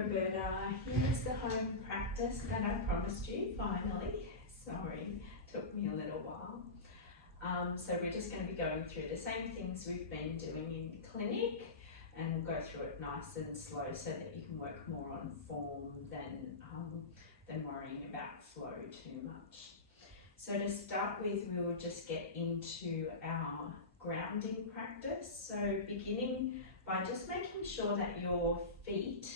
Roberta. Here's the home practice that I promised you, finally. Sorry, took me a little while. So we're just going to be going through the same things we've been doing in clinic, and we'll go through it nice and slow so that you can work more on form than worrying about flow too much. So to start with, we will just get into our grounding practice. So beginning by just making sure that your feet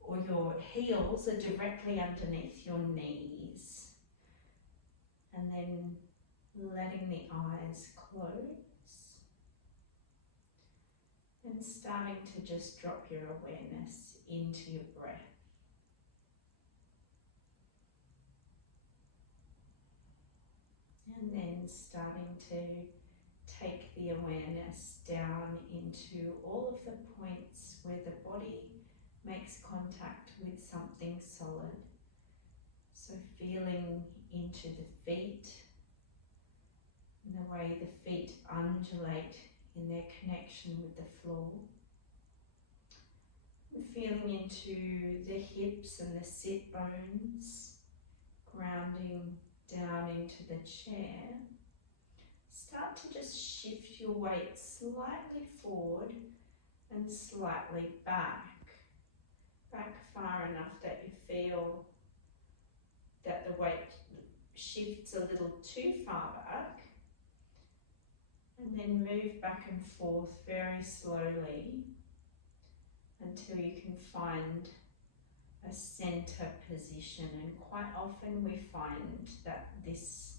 or your heels are directly underneath your knees, and then letting the eyes close and starting to just drop your awareness into your breath. And then starting to take the awareness down into all of the points where the body makes contact with something solid. So feeling into the feet and the way the feet undulate in their connection with the floor. And feeling into the hips and the sit bones, grounding down into the chair. Start to just shift your weight slightly forward and slightly back far enough that you feel that the weight shifts a little too far back, and then move back and forth very slowly until you can find a center position. And quite often we find that this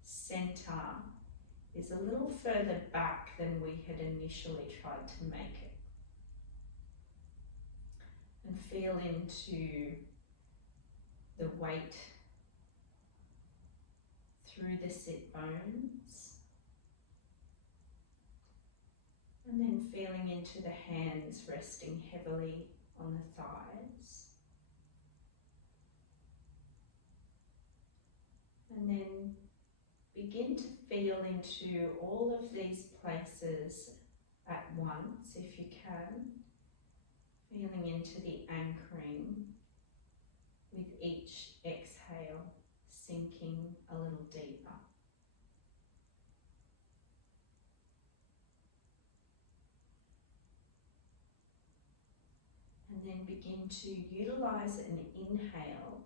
center is a little further back than we had initially tried to make it. And feel into the weight through the sit bones, and then feeling into the hands resting heavily on the thighs. And then begin to feel into all of these places at once if you can, feeling into the anchoring with each exhale, sinking a little deeper. And then begin to utilize an inhale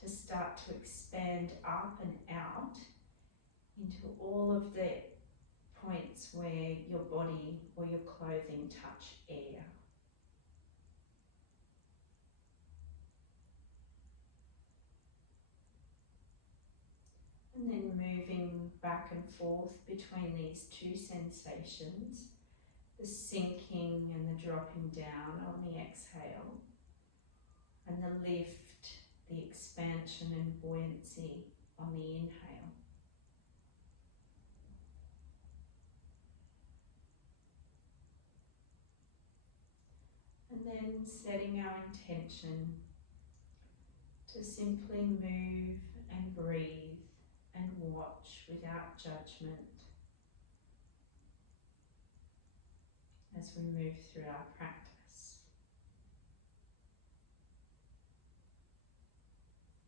to start to expand up and out into all of the points where your body or your clothing touch air. And then moving back and forth between these two sensations, the sinking and the dropping down on the exhale, and the lift, the expansion and buoyancy on the inhale. And then setting our intention to simply move and breathe and watch without judgment as we move through our practice.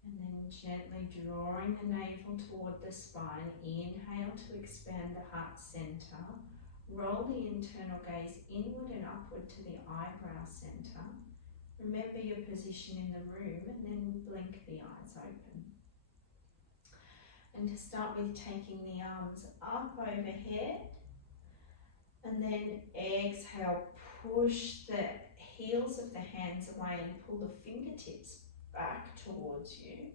And then gently drawing the navel toward the spine, inhale to expand the heart center. Roll the internal gaze inward and upward to the eyebrow center. Remember your position in the room, and then blink the eyes open. And to start with, taking the arms up overhead, and then exhale, push the heels of the hands away and pull the fingertips back towards you,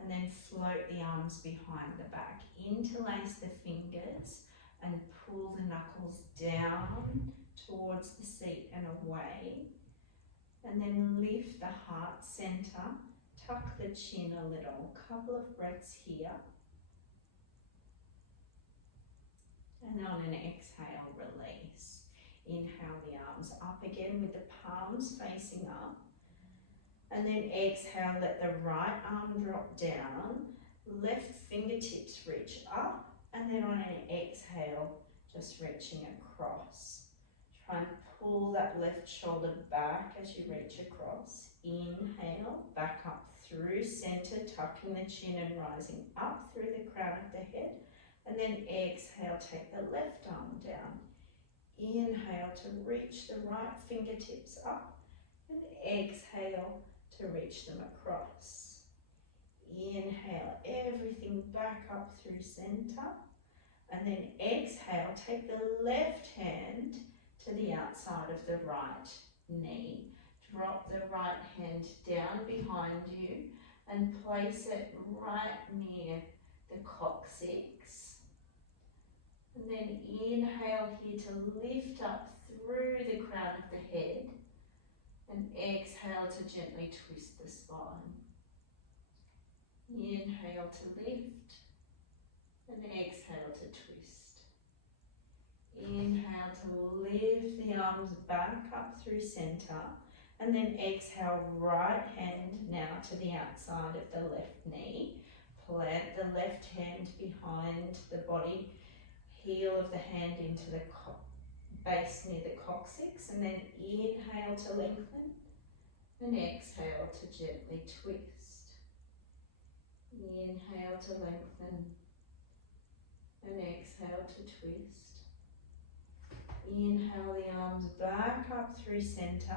and then float the arms behind the back. Interlace the fingers and pull the knuckles down towards the seat and away, and then lift the heart center, tuck the chin a little, couple of breaths here, and on an exhale, release. Inhale the arms up again with the palms facing up, and then exhale, let the right arm drop down, left fingertips reach up, and then on an exhale, just reaching across. Try and pull that left shoulder back as you reach across. Inhale, back up through center, tucking the chin and rising up through the crown of the head. And then exhale, take the left arm down. Inhale to reach the right fingertips up. And exhale to reach them across. Inhale, everything back up through center. And then exhale, take the left hand to the outside of the right knee. Drop the right hand down behind you and place it right near the coccyx. And then inhale here to lift up through the crown of the head. And exhale to gently twist the spine. Inhale to lift. And exhale to twist. Inhale to lift the arms back up through center. And then exhale, right hand now to the outside of the left knee. Plant the left hand behind the body, heel of the hand into the base near the coccyx. And then inhale to lengthen. And exhale to gently twist. Inhale to lengthen. And exhale to twist. Inhale the arms back up through center.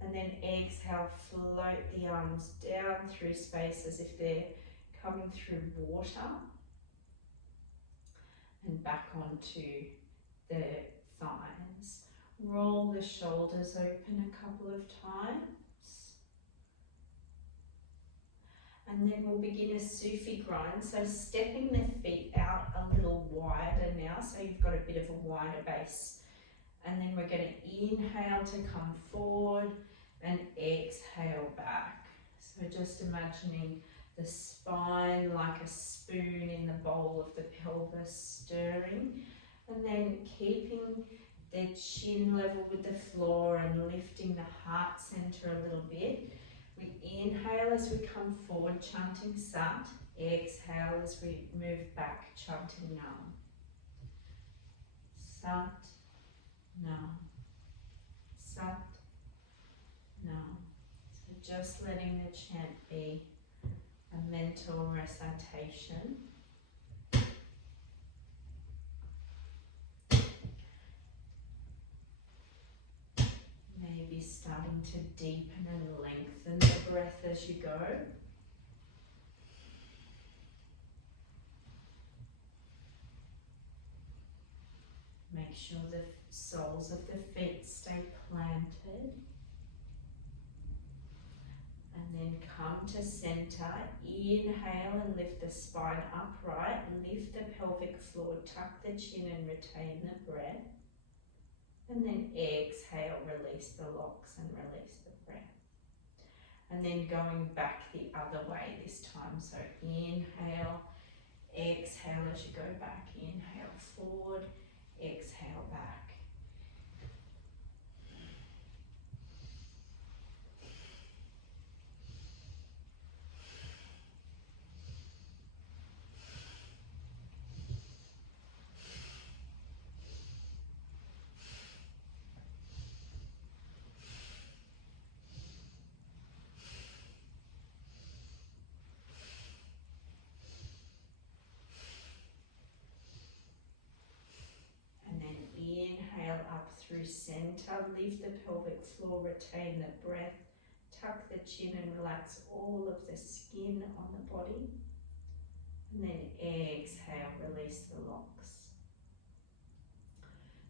And then exhale, float the arms down through space as if they're coming through water. And back onto the thighs. Roll the shoulders open a couple of times. And then we'll begin a Sufi grind. So stepping the feet out a little wider now, so you've got a bit of a wider base. And then we're going to inhale to come forward and exhale back. So just imagining the spine like a spoon in the bowl of the pelvis stirring. And then keeping the chin level with the floor and lifting the heart center a little bit. We inhale as we come forward, chanting Sat. Exhale as we move back, chanting Nam. Sat, Nam. Sat, Nam. So just letting the chant be a mental recitation. Maybe starting to deepen and lengthen the breath as you go. Make sure the soles of the feet stay planted. And then come to center. Inhale and lift the spine upright. Lift the pelvic floor, tuck the chin and retain the breath. And then exhale, release the locks and release the breath. And then going back the other way this time. So inhale, exhale as you go back. Inhale forward, exhale back. Through center, lift the pelvic floor, retain the breath, tuck the chin and relax all of the skin on the body. And then exhale, release the locks.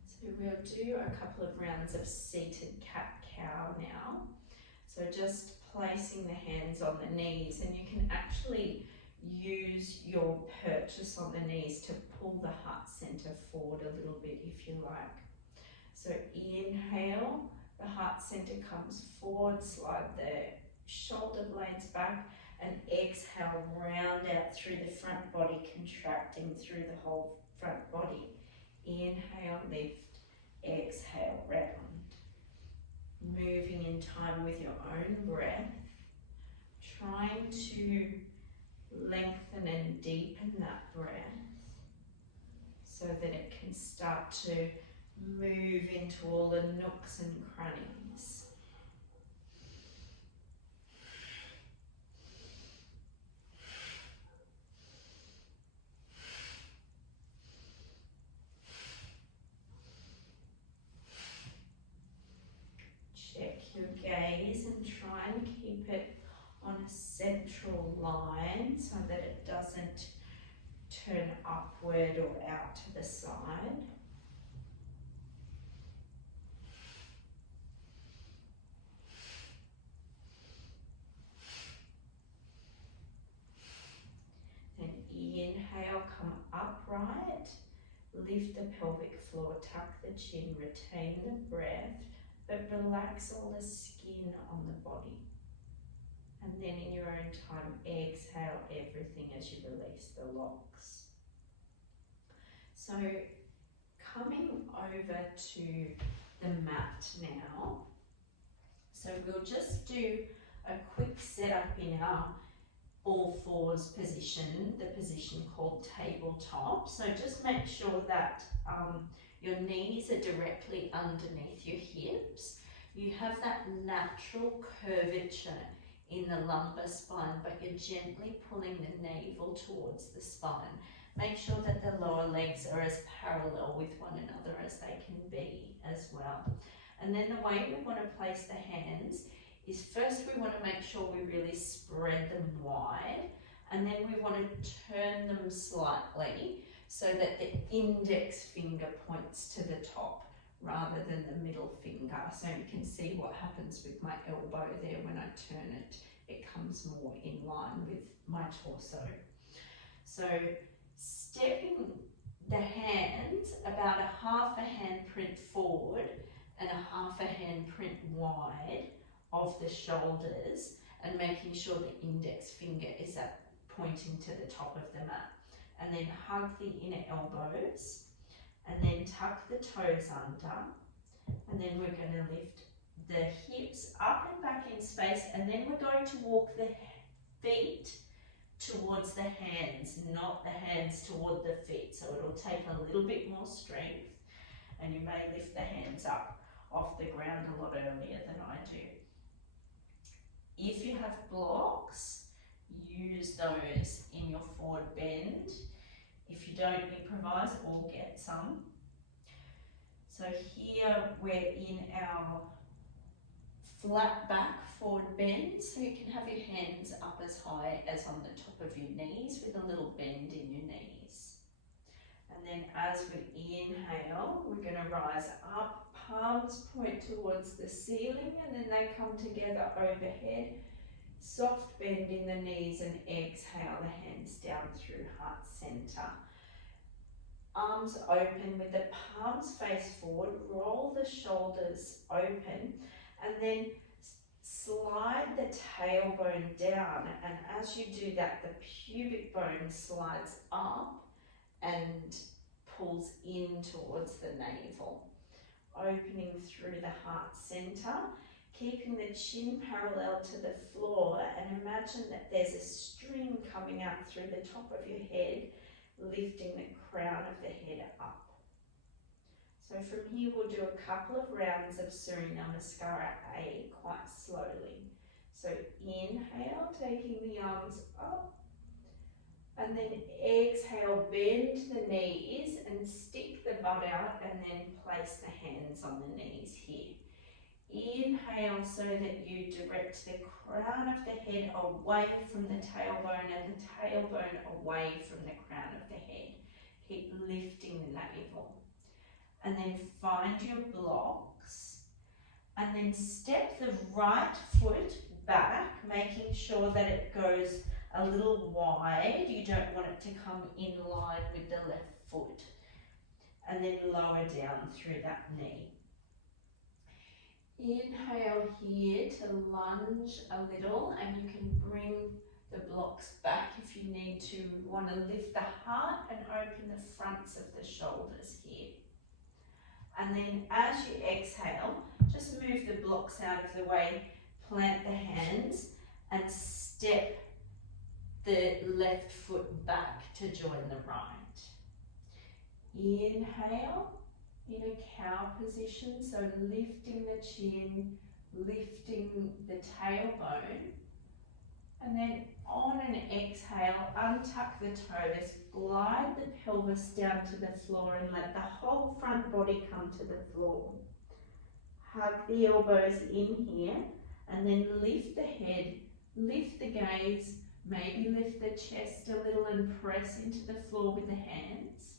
So we'll do a couple of rounds of seated cat-cow now. So just placing the hands on the knees, and you can actually use your purchase on the knees to pull the heart center forward a little bit if you like. So inhale, the heart center comes forward, slide the shoulder blades back, and exhale, round out through the front body, contracting through the whole front body. Inhale, lift, exhale, round. Moving in time with your own breath, trying to lengthen and deepen that breath so that it can start to Move into all the nooks and crannies. Check your gaze and try and keep it on a central line so that it doesn't turn upward or out to the side. Then inhale, come upright, lift the pelvic floor, tuck the chin, retain the breath, but relax all the skin on the body. And then in your own time, exhale everything as you release the locks. So coming over to the mat now. So we'll just do a quick setup in our all fours position, the position called tabletop. So just make sure that your knees are directly underneath your hips. You have that natural curvature in the lumbar spine, but you're gently pulling the navel towards the spine. Make sure that the lower legs are as parallel with one another as they can be as well. And then the way we want to place the hands is first we want to make sure we really spread them wide, and then we want to turn them slightly so that the index finger points to the top rather than the middle finger. So you can see what happens with my elbow there when I turn it. It comes more in line with my torso. So stepping the hands about a half a hand print forward and a half a hand print wide of the shoulders, and making sure the index finger is up pointing to the top of the mat. And then hug the inner elbows, and then tuck the toes under, and then we're going to lift the hips up and back in space, and then we're going to walk the feet towards the hands, not the hands toward the feet. So it'll take a little bit more strength, and you may lift the hands up off the ground a lot earlier than I do. If you have blocks, use those in your forward bend. If you don't improvise, or get some. So here we're in our flat back forward bend, so you can have your hands up as high as on the top of your knees with a little bend in your knees. And then as we inhale, we're going to rise up. Palms point towards the ceiling, and then they come together overhead. Soft bend in the knees, and exhale the hands down through heart center. Arms open with the palms face forward. Roll the shoulders open, and then slide the tailbone down. And as you do that, the pubic bone slides up and pulls in towards the navel. Opening through the heart center, keeping the chin parallel to the floor, and imagine that there's a string coming out through the top of your head, lifting the crown of the head up. So from here we'll do a couple of rounds of Surya Namaskara A quite slowly. So inhale, taking the arms up, and then exhale, bend the knees and stick the butt out, and then place the hands on the knees here. Inhale so that you direct the crown of the head away from the tailbone and the tailbone away from the crown of the head. Keep lifting the navel. And then find your blocks, and then step the right foot back, making sure that it goes a little wide. You don't want it to come in line with the left foot. And then lower down through that knee. Inhale here to lunge a little, and you can bring the blocks back if you need to. You want to lift the heart and open the fronts of the shoulders here. And then as you exhale, just move the blocks out of the way, plant the hands, and step the left foot back to join the right. Inhale, in a cow position, so lifting the chin, lifting the tailbone, and then on an exhale, untuck the toes, glide the pelvis down to the floor and let the whole front body come to the floor. Hug the elbows in here and then lift the head, lift the gaze, maybe lift the chest a little and press into the floor with the hands.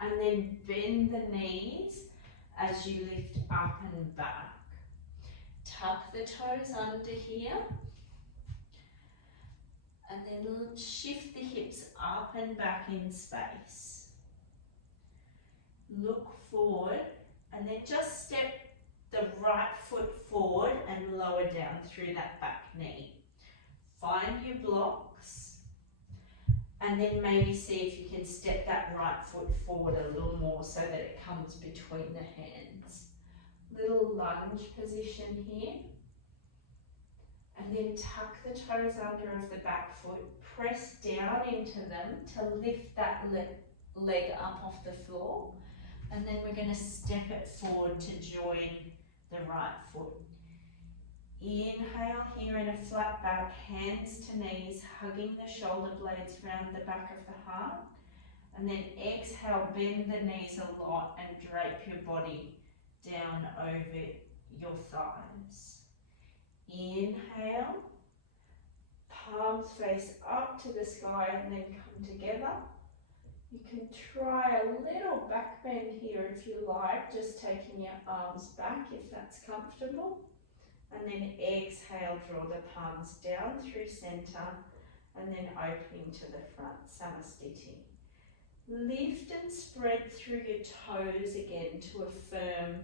And then bend the knees as you lift up and back. Tuck the toes under here. And then shift the hips up and back in space. Look forward and then just step the right foot forward and lower down through that back knee. Find your blocks and then maybe see if you can step that right foot forward a little more so that it comes between the hands. Little lunge position here. And then tuck the toes under of the back foot, press down into them to lift that leg up off the floor. And then we're going to step it forward to join the right foot. Inhale here in a flat back, hands to knees, hugging the shoulder blades around the back of the heart. And then exhale, bend the knees a lot and drape your body down over your thighs. Inhale, palms face up to the sky and then come together. You can try a little back bend here if you like, just taking your arms back if that's comfortable. And then exhale, draw the palms down through center and then opening to the front, Samastiti. Lift and spread through your toes again to affirm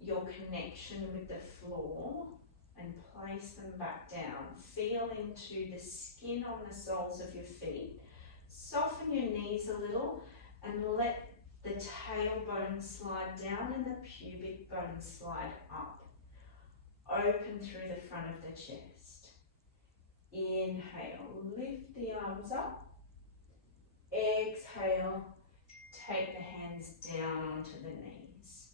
your connection with the floor. And place them back down. Feel into the skin on the soles of your feet. Soften your knees a little and let the tailbone slide down and the pubic bone slide up. Open through the front of the chest. Inhale, lift the arms up. Exhale, take the hands down onto the knees.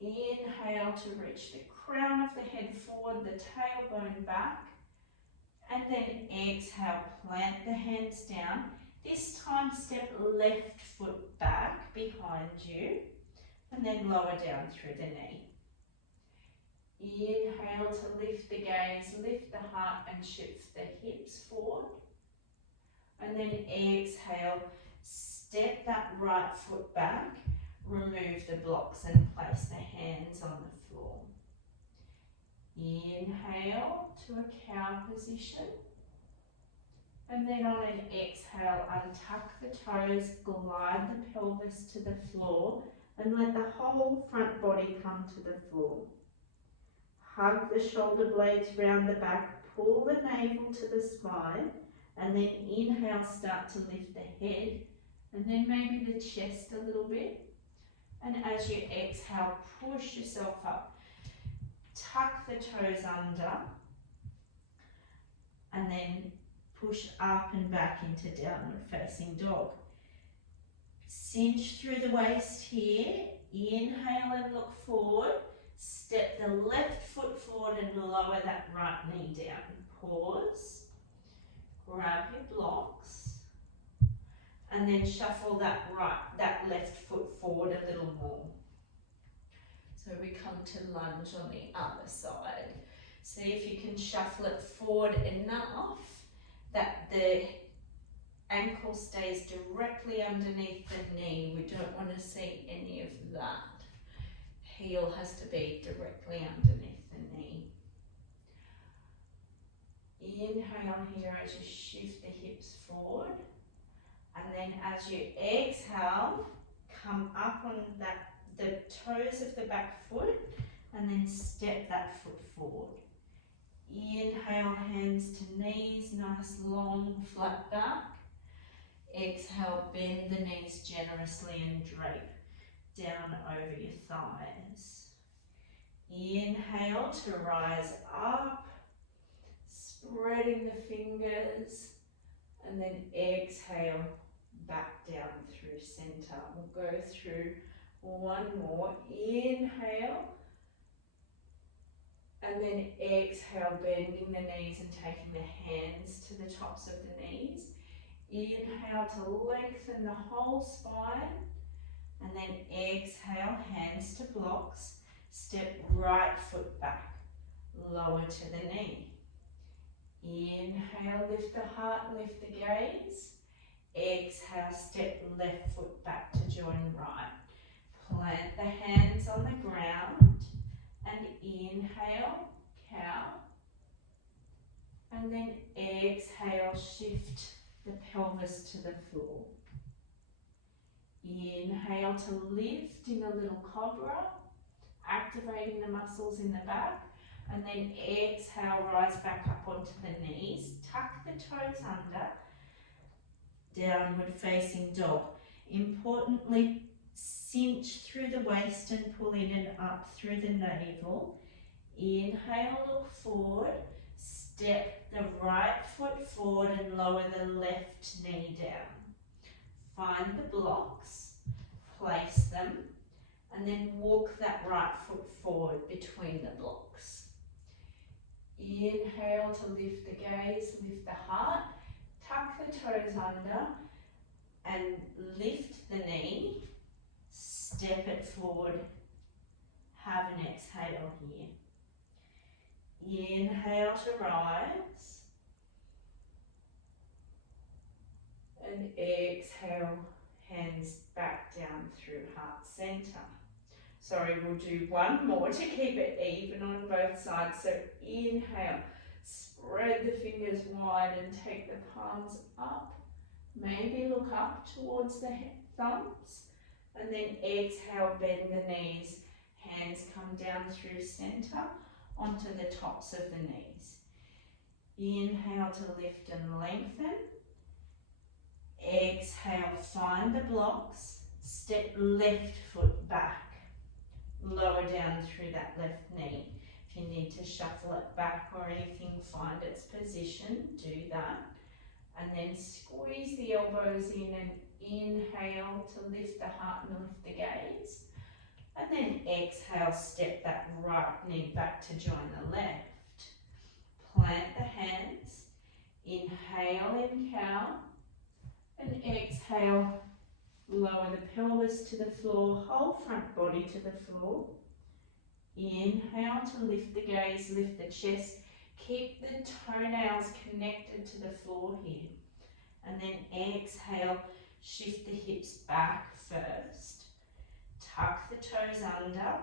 Inhale to reach the crown of the head forward, the tailbone back, and then exhale, plant the hands down. This time step left foot back behind you, and then lower down through the knee. Inhale to lift the gaze, lift the heart and shift the hips forward. And then exhale, step that right foot back, remove the blocks and place the hands on the floor. Inhale to a cow position. And then on an exhale, untuck the toes, glide the pelvis to the floor and let the whole front body come to the floor. Hug the shoulder blades round the back, pull the navel to the spine, and then inhale, start to lift the head and then maybe the chest a little bit. And as you exhale, push yourself up. Tuck the toes under and then push up and back into downward facing dog. Cinch through the waist here. Inhale and look forward. Step the left foot forward and lower that right knee down. Pause. Grab your blocks. And then shuffle that left foot forward a little more. So we come to lunge on the other side. See if you can shuffle it forward enough that the ankle stays directly underneath the knee. We don't want to see any of that. Heel has to be directly underneath the knee. Inhale here as you shift the hips forward. And then as you exhale, come up on the toes of the back foot and then step that foot forward. Inhale, hands to knees, nice long flat back. Exhale, bend the knees generously and drape down over your thighs. Inhale to rise up, spreading the fingers, and then exhale back down through center. We'll go through One more. Inhale. And then exhale, bending the knees and taking the hands to the tops of the knees. Inhale to lengthen the whole spine. And then exhale, hands to blocks. Step right foot back. Lower to the knee. Inhale, lift the heart, lift the gaze. Exhale, step left foot back to join right. Plant the hands on the ground and inhale, cow. And then exhale, shift the pelvis to the floor. Inhale to lift in a little cobra, activating the muscles in the back. And then exhale, rise back up onto the knees. Tuck the toes under. Downward facing dog. Importantly, cinch through the waist and pull in and up through the navel. Inhale, look forward. Step the right foot forward and lower the left knee down. Find the blocks, place them, and then walk that right foot forward between the blocks. Inhale to lift the gaze, lift the heart. Tuck the toes under and lift the knee. Step it forward. Have an exhale here. Inhale to rise. And exhale, hands back down through heart center. Sorry, we'll do one more to keep it even on both sides. So inhale, spread the fingers wide and take the palms up. Maybe look up towards the thumbs. And then exhale, bend the knees. Hands come down through center onto the tops of the knees. Inhale to lift and lengthen. Exhale, find the blocks. Step left foot back. Lower down through that left knee. If you need to shuffle it back or anything, find its position, do that. And then squeeze the elbows in and inhale to lift the heart and lift the gaze. And then exhale, step that right knee back to join the left. Plant the hands. Inhale in cow. And exhale, lower the pelvis to the floor, whole front body to the floor. Inhale to lift the gaze, lift the chest. Keep the toenails connected to the floor here. And then exhale, shift the hips back first. Tuck the toes under.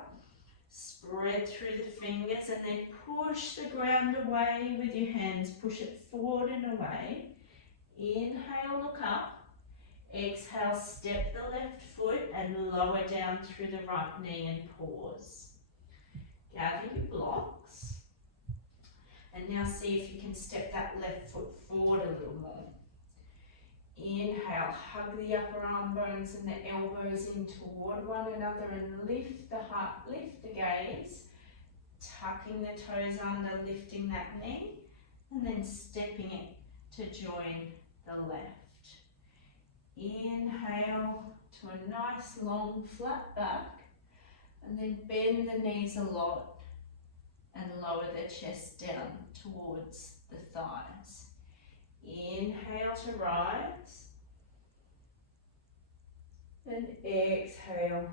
Spread through the fingers and then push the ground away with your hands. Push it forward and away. Inhale, look up. Exhale, step the left foot and lower down through the right knee and pause. Gather your blocks. And now see if you can step that left foot forward a little more. Inhale, hug the upper arm bones and the elbows in toward one another and lift the heart, lift the gaze. Tucking the toes under, lifting that knee and then stepping it to join the left. Inhale to a nice long flat back and then bend the knees a lot and lower the chest down towards the thighs. Inhale to rise and exhale,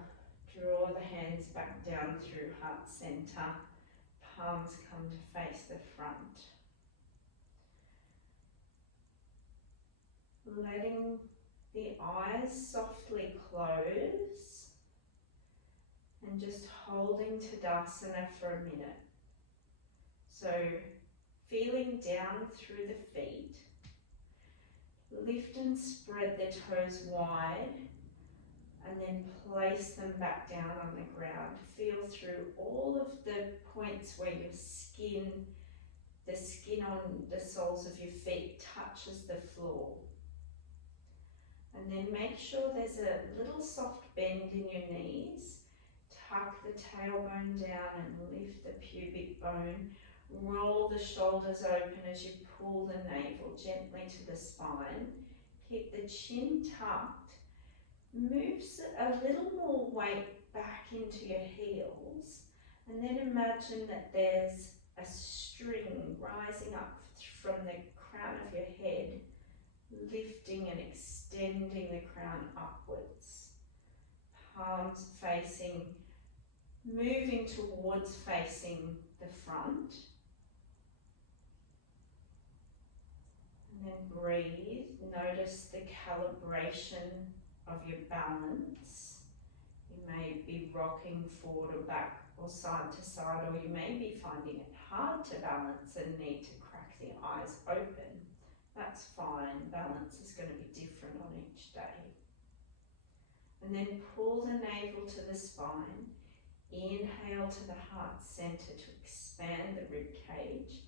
draw the hands back down through heart center. Palms come to face the front. Letting the eyes softly close and just holding Tadasana for a minute. So feeling down through the feet, lift and spread the toes wide and then place them back down on the ground. Feel through all of the points where your skin, the skin on the soles of your feet touches the floor. And then make sure there's a little soft bend in your knees. Tuck the tailbone down and lift the pubic bone. Roll the shoulders open as you pull the navel gently to the spine. Keep the chin tucked. moves a little more weight back into your heels, and then imagine that there's a string rising up from the crown of your head, lifting and extending the crown upwards. Palms facing, moving towards facing the front. And then breathe. Notice the calibration of your balance. You may be rocking forward or back or side to side, or you may be finding it hard to balance and need to crack the eyes open. That's fine. Balance is going to be different on each day. And then pull the navel to the spine. Inhale to the heart center to expand the rib cage.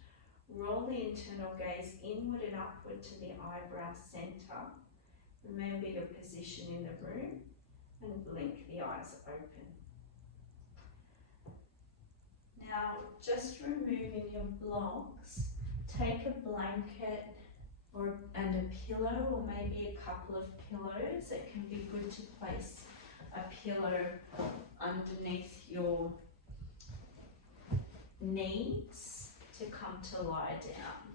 Roll the internal gaze inward and upward to the eyebrow center. Remember your position in the room and blink the eyes open. Now, just removing your blocks, take a blanket and a pillow, or maybe a couple of pillows. It can be good to place a pillow underneath your knees to come to lie down.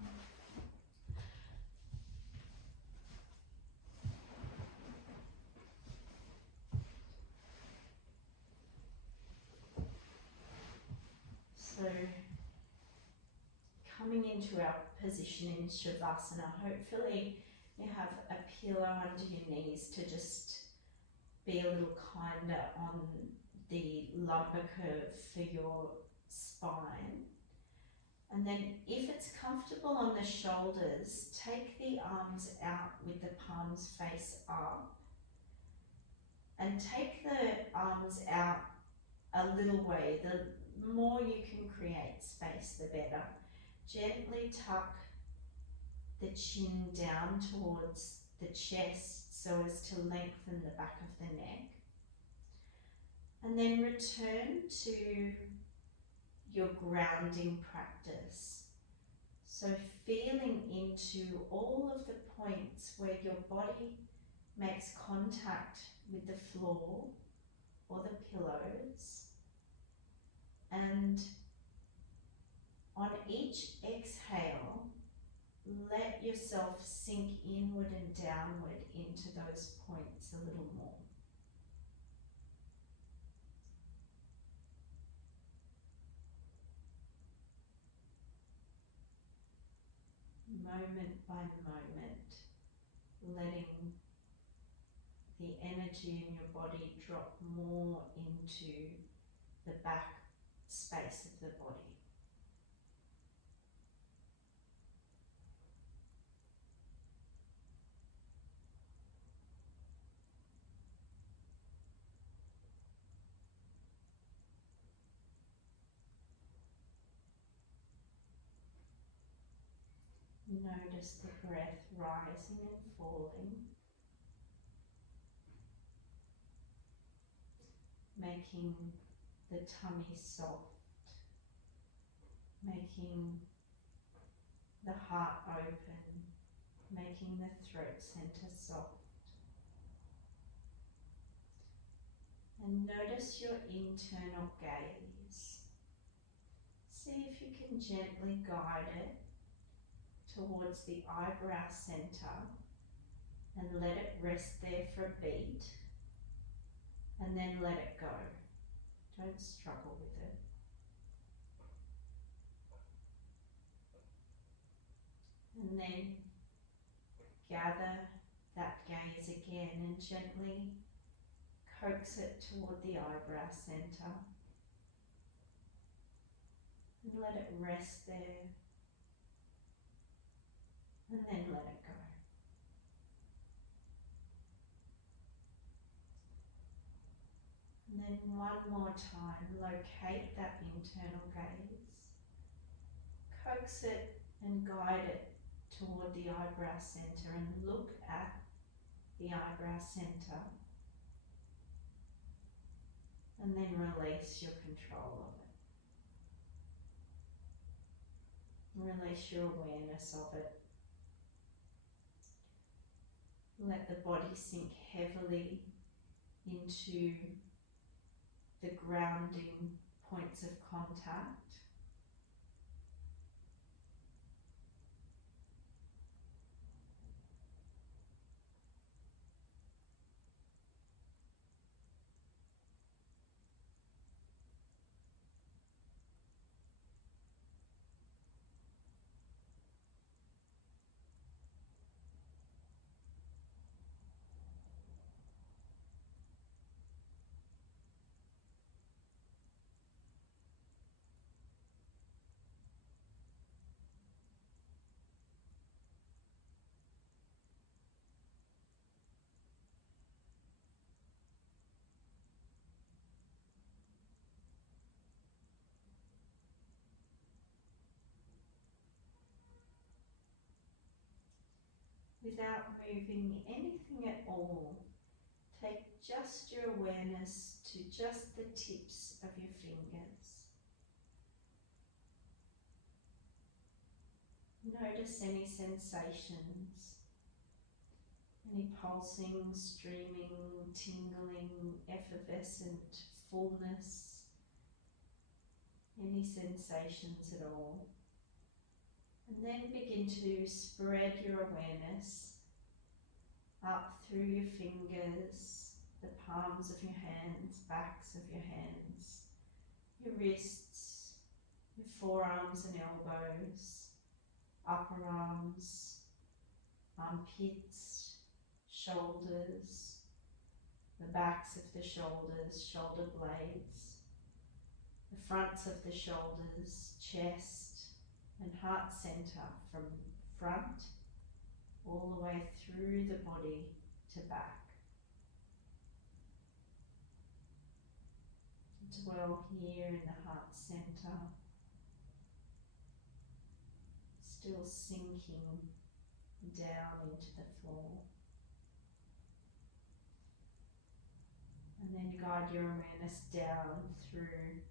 So, coming into our position in Shavasana, hopefully you have a pillow under your knees to just be a little kinder on the lumbar curve for your spine. And then if it's comfortable on the shoulders, take the arms out with the palms face up, and take the arms out a little way. The more you can create space, the better. Gently tuck the chin down towards the chest so as to lengthen the back of the neck. And then return to your grounding practice. So feeling into all of the points where your body makes contact with the floor or the pillows. And on each exhale, let yourself sink inward and downward into those points a little more. Moment by moment, letting the energy in your body drop more into the back space of the body. Notice the breath rising and falling, making the tummy soft, making the heart open, making the throat center soft. And notice your internal gaze. See if you can gently guide it towards the eyebrow center and let it rest there for a beat, and then let it go. Don't struggle with it. And then gather that gaze again and gently coax it toward the eyebrow center and let it rest there, and then let it go. And then one more time, locate that internal gaze, coax it and guide it toward the eyebrow center, and look at the eyebrow center, and then release your control of it. Release your awareness of it. Let the body sink heavily into the grounding points of contact. Without moving anything at all, take just your awareness to just the tips of your fingers. Notice any sensations, any pulsing, streaming, tingling, effervescent fullness, any sensations at all. And then begin to spread your awareness up through your fingers, the palms of your hands, backs of your hands, your wrists, your forearms and elbows, upper arms, armpits, shoulders, the backs of the shoulders, shoulder blades, the fronts of the shoulders, chest and heart center, from front all the way through the body to back. Dwell here in the heart center, still sinking down into the floor. And then guide your awareness down through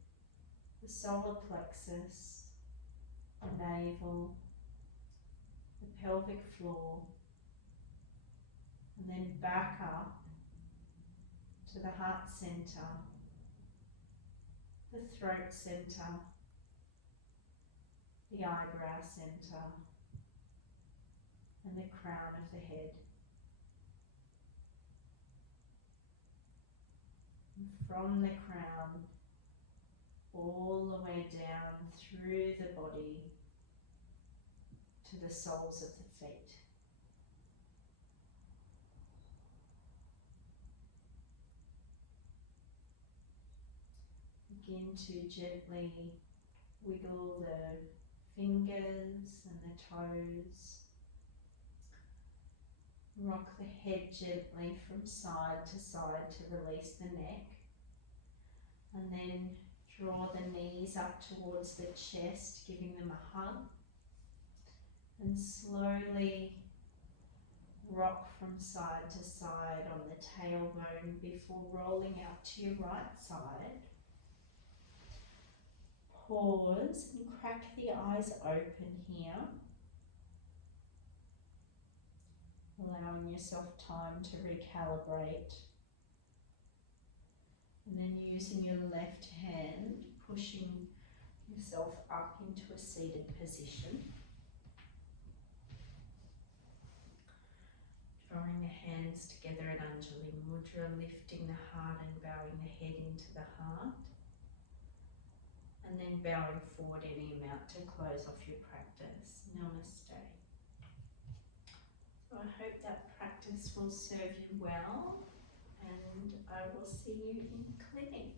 the solar plexus, the navel, the pelvic floor, and then back up to the heart center, the throat center, the eyebrow center, and the crown of the head. And from the crown all the way down through the body to the soles of the feet. Begin to gently wiggle the fingers and the toes. Rock the head gently from side to side to release the neck. And then draw the knees up towards the chest, giving them a hug. And slowly rock from side to side on the tailbone before rolling out to your right side. Pause and crack the eyes open here, allowing yourself time to recalibrate. And then using your left hand, pushing yourself up into a seated position. Drawing the hands together at Anjali Mudra, lifting the heart and bowing the head into the heart. And then bowing forward any amount to close off your practice. Namaste. So I hope that practice will serve you well, and I will see you in clinic.